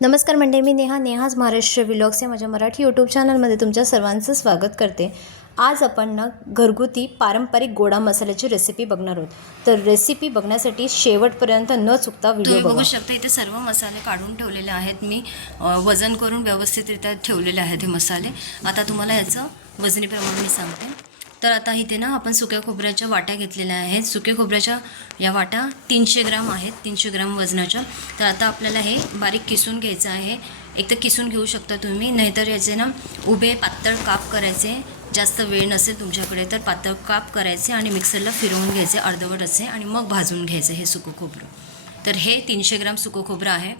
नमस्कार मंडळी, मी नेहाज महाराष्ट्र व्लॉग्स या माझ्या मराठी यूट्यूब चॅनलमध्ये तुमच्या सर्वांचं स्वागत करते। आज आपण घरगुती पारंपरिक गोडा मसाल्याची रेसिपी बघणार आहोत। तर रेसिपी बघण्यासाठी शेवटपर्यंत न चुकता व्हिडिओ बघू शकता। इथे सर्व मसाले काढून ठेवलेले आहेत। मी वजन करून व्यवस्थितरित्या ठेवलेले आहेत हे मसाले। आता तुम्हाला याचं वजनी प्रमाण मी सांगते। तर आता इथे आपण सुक्या खोबऱ्याच्या वाट्या घेतलेल्या आहेत। सुक्या खोबऱ्याच्या या वाट्या 300 ग्राम आहेत, 300 ग्राम वजनाच्या। तर आता आपल्याला हे बारीक किसून घ्यायचं आहे। एक तर किसून घेऊ शकता तुम्ही, नाहीतर याचे उभे पातळ काप करायचे। जास्त वेळ नसेल तुमच्याकडे तर पातळ काप करायचे आणि मिक्सरला फिरवून घ्यायचे अर्धवट असे, आणि मग भाजून घ्यायचे हे सुकं खोबरं। तर हे 300 ग्राम सुकं खोबरं आहे।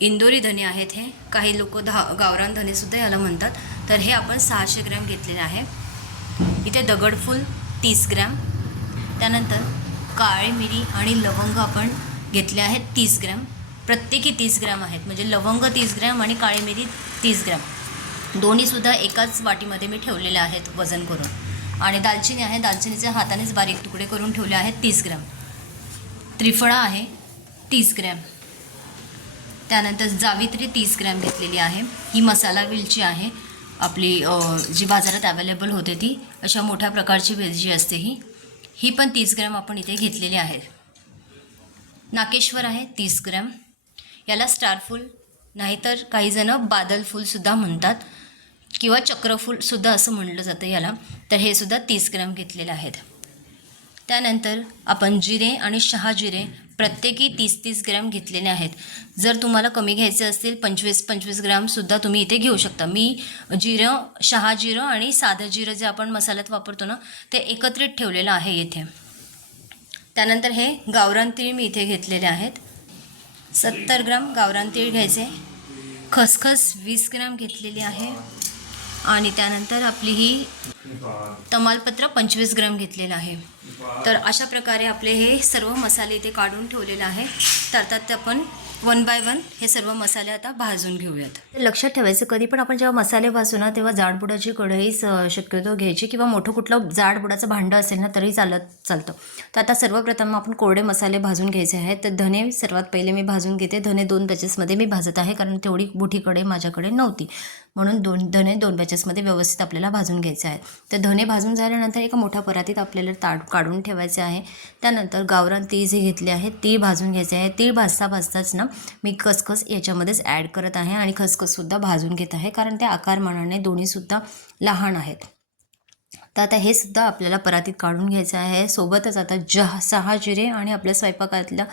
इंदोरी धने आहेत हे, काही लोक गावरान धनेसुद्धा याला म्हणतात। तर हे आपण 600 ग्राम घेतलेले आहे। इथे दगडफूल 30 ग्राम, त्यानंतर काळी मिरी आणि लवंग आपण घेतले आहेत 30 ग्राम, प्रत्येकी 30 ग्राम आहेत। म्हणजे लवंग 30 ग्राम आणि काळी मिरी 30 ग्राम, दोन्हीसुद्धा एकाच वाटीमध्ये मी ठेवलेले आहेत वजन करून। आणि दालचिनी आहे, दालचिनीचे हातानेच बारीक तुकडे करून ठेवले आहेत 30 ग्राम। त्रिफळा आहे 30 ग्राम, त्यानंतर जावित्री 30 ग्राम घेतलेली आहे। ही मसाला वेलची आहे आपली, जी बाजारात अवेलेबल होते ती, अशा मोठ्या प्रकारची वेलची असते ही पण 30 ग्राम आपण इथे घेतलेली आहे। नाकेश्वर आहे 30 ग्राम, याला स्टारफूल नाहीतर काही जण बादलफूलसुद्धा म्हणतात, किंवा चक्रफूलसुद्धा असं म्हटलं जातं याला। तर हे सुद्धा 30 ग्राम घेतलेले आहेत। त्यानंतर आपण जिरे आणि शहाजिरे प्रत्येकी 30-30 ग्राम घेतलेले आहेत। जर तुम्हाला कमी घ्यायचे असतील 25-25 ग्रामसुद्धा तुम्ही इथे घेऊ शकता। मी जिरं, शहाजिरं आणि साधं जिरं जे आपण मसाल्यात वापरतो ना, ते एकत्रित ठेवलेलं आहे इथे। त्यानंतर हे गावरान तीळ मी इथे घेतलेले आहेत, 70 ग्राम गावरान तीळ घ्यायचे। खसखस 20 ग्राम घेतलेली आहे, आणि त्यानंतर आपली ही तमालपत्र 25 ग्राम घेतलेलं आहे। तर अशा प्रकारे आपले हे सर्व मसाले इथे काढून ठेवलेले आहे। तर आता आपण 1 बाय 1 हे सर्व मसाले आता भाजून घेऊयात। लक्षात ठेवायचं, कधी पण आपण जेव्हा मसाले भाजू ना, तेव्हा जाडबुडाची कढईच शक्यतो घ्यायची, किंवा मोठं कुठलं जाडबुडाचं भांडं असेल ना तरी चालतं। तर आता सर्वप्रथम आपण कोरडे मसाले भाजून घ्यायचे आहेत। तर धने सर्वात पहिले मी भाजून घेते। धने 2 बॅचेसमध्ये मी भाजत आहे, कारण तेवढी मोठी कढई माझ्याकडे नव्हती, म्हणून धने 2 बॅचेसमध्ये व्यवस्थित आपल्याला भाजून घ्यायचे आहेत। तर धने भाजून झाल्यानंतर एका मोठ्या परातीत आपल्याला काढून ठेवायचे आहे। त्यानंतर गावरान तीळ जे घेतले आहेत तीळ भाजून घ्यायचे आहे। तीळ भाजताच मी खसखस याच्यामध्येच ॲड करत आहे, आणि खसखससुद्धा भाजून घेत आहे, कारण ते आकारमानाने दोन्हीसुद्धा लहान आहेत। तर आता हे सुद्धा आपल्याला परातीत काढून घ्यायचं आहे। सोबतच आता 6 जिरे आणि आपल्या स्वयंपाकातल्या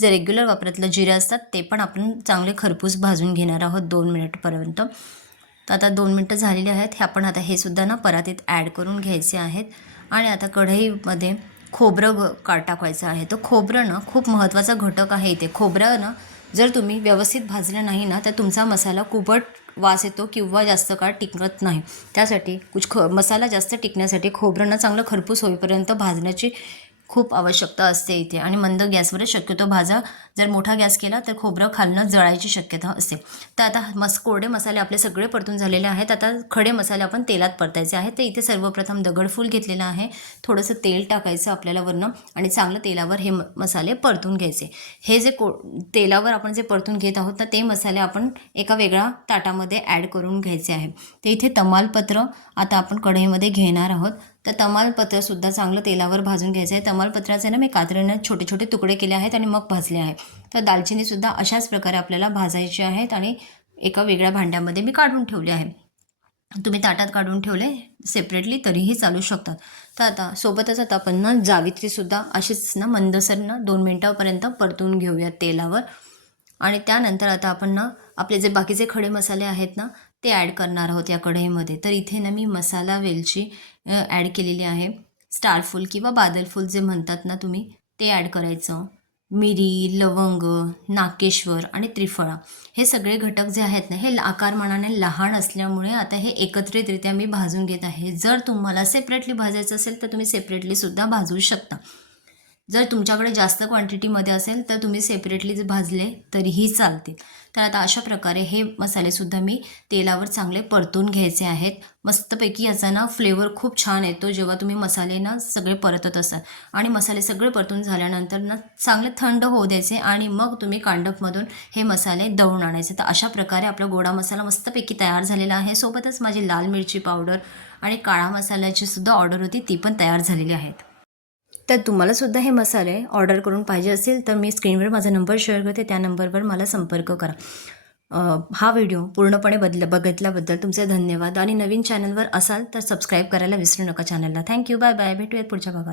जे रेग्युलर वापरातलं जिरे असतात ते पण आपण चांगले खरपूस भाजून घेणार आहोत 2 मिनिटपर्यंत। तर आता 2 मिनटं झालेली आहेत। हे आपण आता हे सुद्धा परातीत ॲड करून घ्यायचे आहेत। आणि आता कढईमध्ये खोबरं टाकायचं आहे। तर खोबरं खूप महत्त्वाचा घटक आहे इथे। खोबरं जर तुम्ही व्यवस्थित भाजलं नाही ना, तर तुमचा मसाला कुबट वास येतो किंवा जास्त काळ टिकत नाही। त्यासाठी मसाला जास्त टिकण्यासाठी खोबरं चांगलं खरपूस होईपर्यंत भाजण्याची खूप आवश्यकता असते इथे, आणि मंद गॅसवर शक्यतो भाजा। जर मोठा गॅस केला तर खोबरं खालनं जळायची शक्यता असते। तर आता कोरडे मसाले आपले सगळे परतून झालेले आहेत। आता खडे मसाले आपण तेलात परतायचे आहेत। तर इथे सर्वप्रथम दगडफूल घेतलेलं आहे, थोडंसं तेल टाकायचं आपल्याला वरनं, आणि चांगलं तेलावर हे मसाले परतून घ्यायचे। हे जे तेलावर आपण जे परतून घेत आहोत ना, ते मसाले आपण एका वेगळ्या ताटामध्ये ॲड करून घ्यायचे आहे। तर इथे तमालपत्र आता आपण कढईमध्ये घेणार आहोत। तर तमालपत्रसुद्धा चांगलं तेलावर भाजून घ्यायचं आहे। तमालपत्राचे मी कात्रीने छोटे छोटे तुकडे केले आहेत आणि मग भाजले आहे। तर दालचिनीसुद्धा अशाच प्रकारे आपल्याला भाजायची आहेत, आणि एका वेगळ्या भांड्यामध्ये मी काढून ठेवले आहे। तुम्ही ताटात काढून ठेवले सेपरेटली तरीही चालू शकतात। तर आता सोबतच आता आपण जावित्रीसुद्धा अशीच मंदसर 2 मिनिटापर्यंत परतून घेऊयात तेलावर। आणि त्यानंतर आता आपण आपले जे बाकीचे खडे मसाले आहेत ना, ते ॲड करणार आहोत या कढईमध्ये। तर इथे मी मसाला वेलची ॲड केलेली आहे। स्टारफूल किंवा बादलफूल जे म्हणतात ना तुम्ही, ते ॲड करायचं। मिरी, लवंग, नाकेश्वर आणि त्रिफळा हे सगळे घटक जे आहेत ना, हे आकारमानाने लहान असल्यामुळे आता हे एकत्रितरित्या मी भाजून घेत आहे। जर तुम्हाला सेपरेटली भाजायचं असेल तर तुम्ही सेपरेटलीसुद्धा भाजू शकता। जर तुमच्याकडे जास्त क्वांटिटीमध्ये असेल तर तुम्ही सेपरेटली भाजले तरीही चालतील। तर आता अशा प्रकारे हे मसालेसुद्धा मी तेलावर चांगले परतून घ्यायचे आहेत. मस्तपैकी याचा ना फ्लेवर खूप छान येतो जेव्हा तुम्ही मसाले ना सगळे परतत असाल. आणि मसाले सगळे परतून झाल्यानंतर ना चांगले थंड होऊ द्यायचे आणि मग तुम्ही कांडपमधून हे मसाले दळून आणायचे. तर अशा प्रकारे आपला गोडा मसाला मस्तपैकी तयार झालेला आहे. सोबतच माझी लाल मिरची पावडर आणि काळा मसाल्याची सुद्धा ऑर्डर होती, ती पण तयार झालेली आहेत. तर तुम्हाला सुद्धा हे मसाले ऑर्डर करून पाहिजे असेल तर मी स्क्रीनवर माझा नंबर शेअर करते, त्या नंबरवर मला संपर्क करा. हा व्हिडिओ पूर्णपणे बघितल्याबद्दल तुमचे धन्यवाद. आणि नवीन चॅनलवर असाल तर सबस्क्राईब करायला विसरू नका चॅनलला. थँक्यू. Bye bye. भेटूयात पुढच्या भागात.